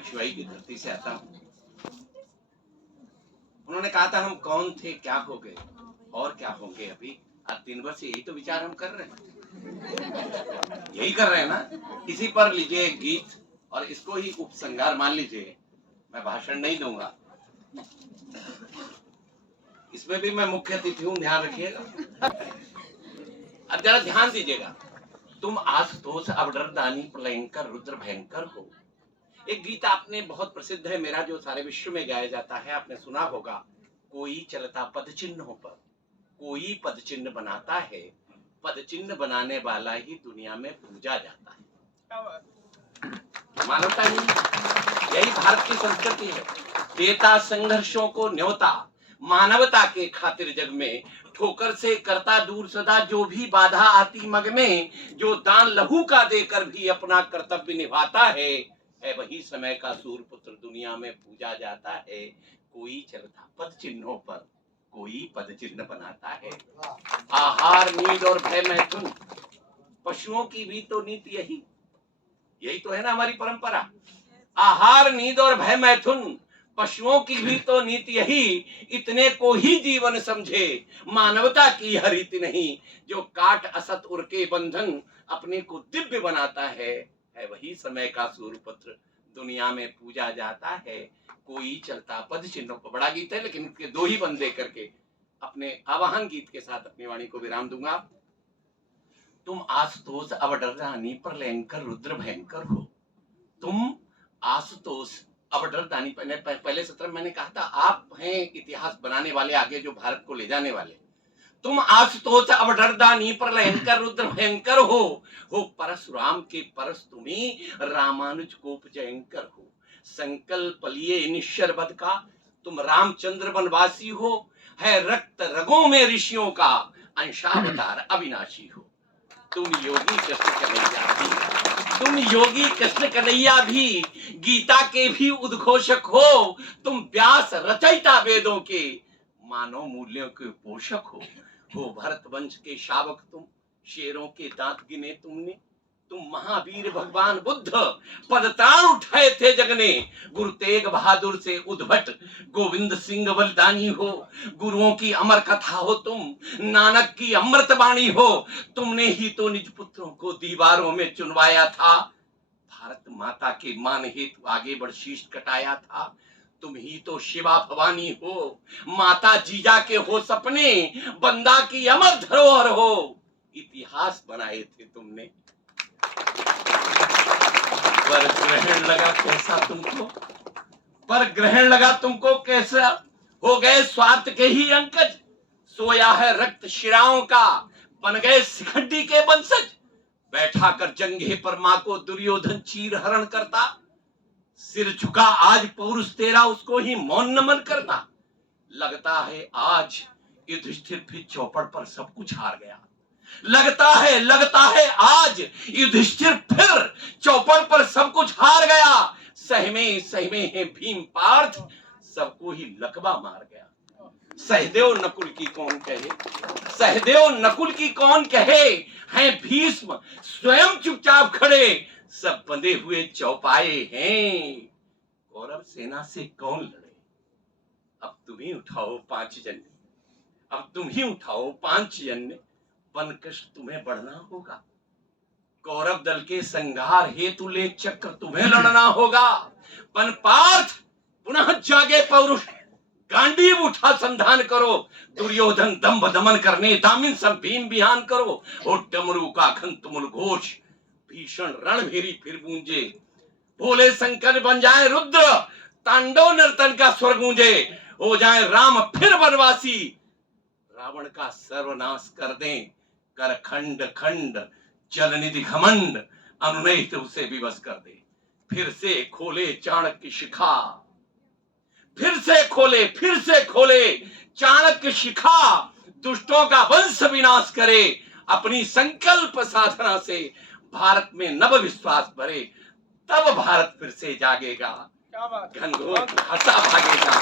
लक्ष्मीबाई की धरती से आता हूँ। उन्होंने कहा था हम कौन थे, क्या हो गए और क्या होंगे। अभी आज 3 वर्ष यही तो विचार हम कर रहे हैं, यही कर रहे हैं ना। इसी पर लीजिए एक गीत और इसको ही उपसंहार मान लीजिए। मैं भाषण नहीं दूंगा, इसमें भी मैं मुख्य अतिथि हूं, ध्यान रखिएगा। अब जरा ध्यान दीजिएगा। तुम आशुतोष अवडरदानी प्रलयंकर रुद्र भयंकर हो। एक गीत आपने बहुत प्रसिद्ध है मेरा, जो सारे विश्व में गाया जाता है, आपने सुना होगा। कोई चलता पद चिन्हों पर, कोई पद चिन्ह बनाता है, पद चिन्ह बनाने वाला ही दुनिया में पूजा जाता है। मानवता ही, यही भारत की संस्कृति है। देता संघर्षों को न्योता, मानवता के खातिर जग में, ठोकर से करता दूर सदा जो भी बाधा आती मग में, जो दान लहू का देकर भी अपना कर्तव्य निभाता है वही समय का सूरपुत्र दुनिया में पूजा जाता है। कोई चलता पद चिन्हों पर, कोई पद चिन्ह बनाता है। आहार नींद और भय मैथुन, पशुओं की भी तो नीति यही, यही तो है ना हमारी परंपरा। आहार नींद और भय मैथुन, पशुओं की भी तो नीति यही। इतने को ही जीवन समझे, मानवता की हर रीति नहीं। जो काट असत उर के बंधन, अपने को दिव्य बनाता है वही समय का सूरपुत्र दुनिया में पूजा जाता है। कोई चलता पद चिन्हों को, बड़ा गीत है लेकिन इसके 2 ही बंद दे करके अपने आवाहन गीत के साथ अपनी वाणी को विराम दूंगा। तुम आशुतोष अवडरदानी प्रलयंकर रुद्र भयंकर हो। तुम आशुतोष अवडरदानी, पहले सत्र में मैंने कहा था आप हैं इतिहास बनाने वाले, आगे जो भारत को ले जाने वाले। तुम आशुतोष अवडरदानी प्रलयंकर रुद्र भयंकर हो परशुराम के परस तुम्ही, रामानुज कोप जयंकर हो। संकल्प लिए निश्चर बद का, तुम रामचंद्र वनवासी हो। है रक्त रगों में ऋषियों का, अंशावतार अविनाशी हो। तुम योगी कृष्ण कन्हैया भी, तुम योगी कृष्ण कन्हैया भी, गीता के भी उद्घोषक हो। तुम व्यास रचयिता वेदों के, मानव मूल्यों के पोषक हो भरत वंश के शावक तुम, शेरों के दांत गिने तुमने। तुम महावीर भगवान बुद्ध, पदत्राण उठाए थे जगने। गुरु तेग बहादुर से उद्भट, गोविंद सिंह बलिदानी हो। गुरुओं की अमर कथा हो तुम, नानक की अमृत वाणी हो। तुमने ही तो निज पुत्रों को दीवारों में चुनवाया था, भारत माता के मान हेतु आगे बढ़ शीश कटाया था। तुम ही तो शिवा भवानी हो, माता जीजा के हो सपने, बंदा की अमर धरोहर हो। इतिहास बनाए थे तुमने। पर ग्रहण लगा कैसा तुमको, पर ग्रहण लगा तुमको कैसा, हो गए स्वार्थ के ही अंकज। सोया है रक्त शिराओं का, बन गए शिखंडी के वंशज। बैठा कर जंघे पर मां को दुर्योधन चीर हरण करता, सिर झुका आज पौरुष तेरा उसको ही मौन नमन करता। लगता है आज युधिष्ठिर भी चौपड़ पर सब कुछ हार गया। लगता है आज युधिष्ठिर फिर चौपड़ पर सब कुछ हार गया। सहमे सहमे है भीम पार्थ, सबको ही लकवा मार गया। सहदेव नकुल की कौन कहे, सहदेव नकुल की कौन कहे, हैं भीष्म स्वयं चुपचाप खड़े, सब बंधे हुए चौपाए हैं। कौरव सेना से कौन लड़े, अब तुम ही उठाओ 5 जन्य, अब तुम ही उठाओ 5 जन्य। वन कृष्ण तुम्हें बढ़ना होगा, कौरव दल के संघार हेतु ले चक्र तुम्हें लड़ना होगा। वन पार्थ पुनः जागे पौरुष, गांडीव उठा संधान करो। दुर्योधन दंभ दमन करने दामिन सब भीम बिहान करो। और डमरू का घंत मूल घोष, भीषण रणभेरी फिर गूंजे। भोले शंकर बन जाए रुद्र, तांडव नर्तन का स्वर गूंजे। हो जाए राम फिर वनवासी, रावण का सर्वनाश कर दें। कर खंड खंड जल निधि घमंड, अनुनय उसे विवश कर दे। फिर से खोले चाणक्य शिखा, फिर से खोले चाणक्य शिखा। दुष्टों का वंश विनाश करे, अपनी संकल्प साधना से भारत में नव विश्वास भरे। तब भारत फिर से जागेगा, घनघोर हंसा भागेगा।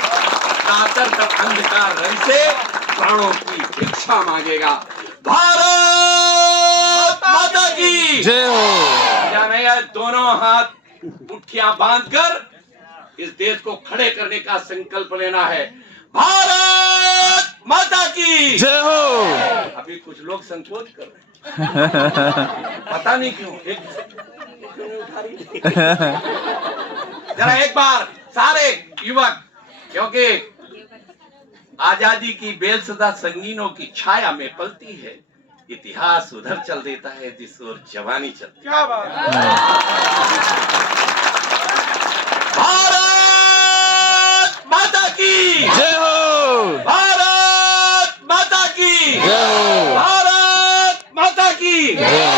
कातर तक अंधकार रंग से प्राणों की भिक्षा मांगेगा। भारत माता की जय हो। जानेगा, दोनों हाथ मुट्ठियां बांधकर इस देश को खड़े करने का संकल्प लेना है। भारत माता की जय हो। अभी कुछ लोग संकोच कर रहे हैं, पता नहीं क्यों। जरा एक बार सारे युवक, क्योंकि आजादी की बेल सदा संगीनों की छाया में पलती है, इतिहास उधर चल देता है जिस ओर जवानी चलती है। क्या बात है। भारत माता की जय हो। भारत माता की जय हो। भारत माता की जय हो।